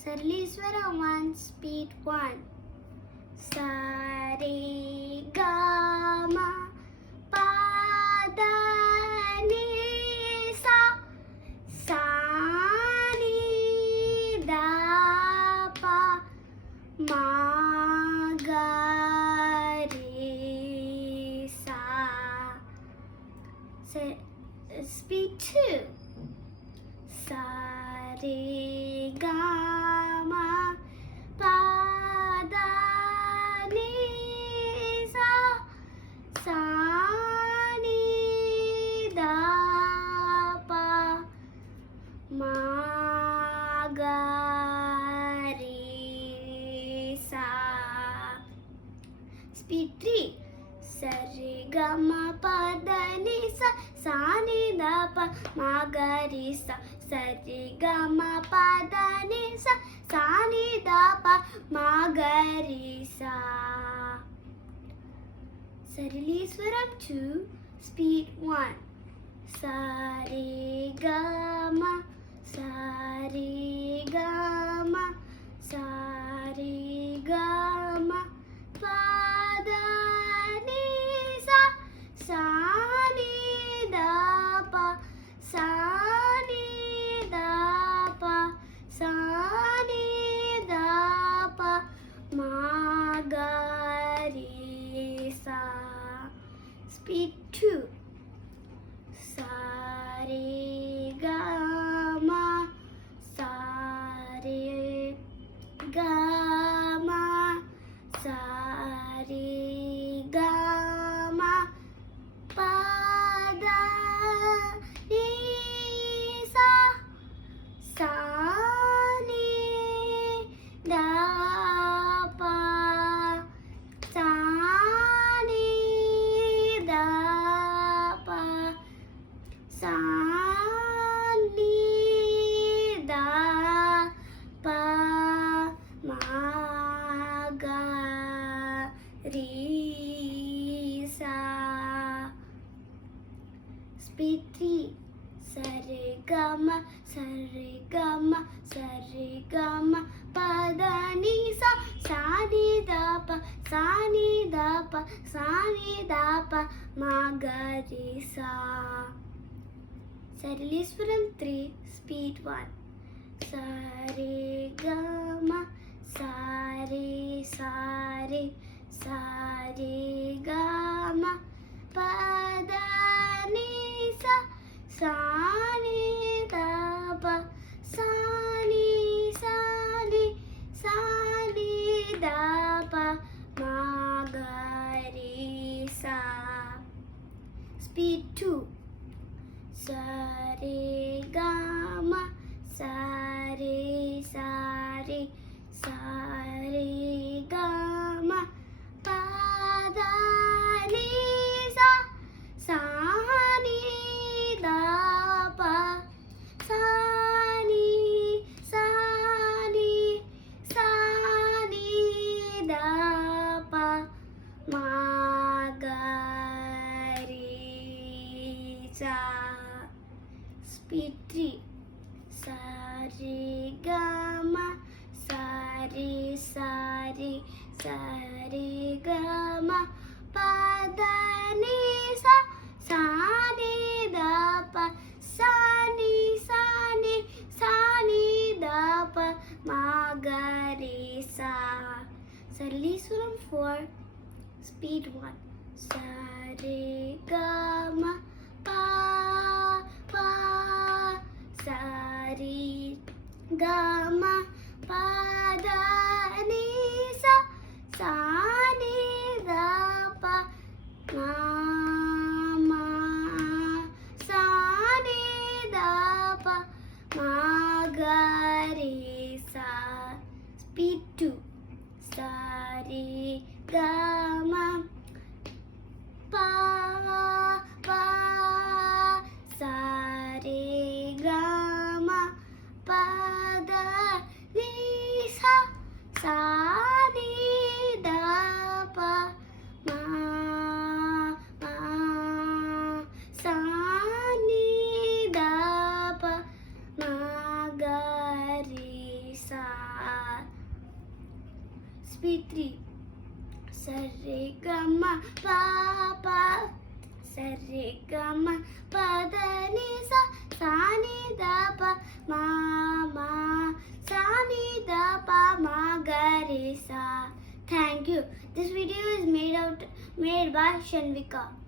Sarliswaram 1, speed 1. Sa re ga ma pa da ni sa sa ni da pa ma ga re sa. Speed 2. Sa re ga ma pa da ni sa sa ni da pa ma ga re sa. Speed 3. Sa re ga ma pa da ni sa sa ni da pa ma ga re sa. Sa re ga ma pa da ni sa sa ni da pa ma ga re sa. Sarliswaram 2, speed 1. Sa re ga ma sa re ga ma sa re ga ma pa da ni sa sa ni da pa sa ni da pa sa ni da pa ma ga re sa. Speed 2. Sa re ga ma sa re ga ma sa re ga ma pa da ni sa sa ni da pa sa ni da pa sa ni da pa ma ga re sa. Speed 3. Sa re ga ma sa re ga ma sa re ga ma pa da ni sa sa ni da pa sa ni da pa sa ni da pa ma ga re sa. Sarliswaram 3, speed 1. Sa re ga ma sa re ga ma pa da ni sa sa ni da pa sa ni da pa ma ga re sa. Speed 2. Sa re ga ma sa re ga ma pa da ni sa sa ni da pa sa ni da pa ma ga re sa. Speed 3. Sa re ga ma sa re ga ma pa da ni sa sa ni da pa sa ni da pa ma ga re sa. Sarliswaram 4, speed 1. Sa re ga ma pa sa re ga ma pa da ni sa sa ni da pa ma sa ni da pa ma ga re sa. Speed 2. Sa re ga ma pa sa re ga ma pa da ni sa sa ni da pa ma sa ni da pa ma ga re sa. Speed 3. Sarigama papa. Sarigama padanisa. Sani dapa mama. Sani dapa magarisa. Thank you. This video is made by Shanvika.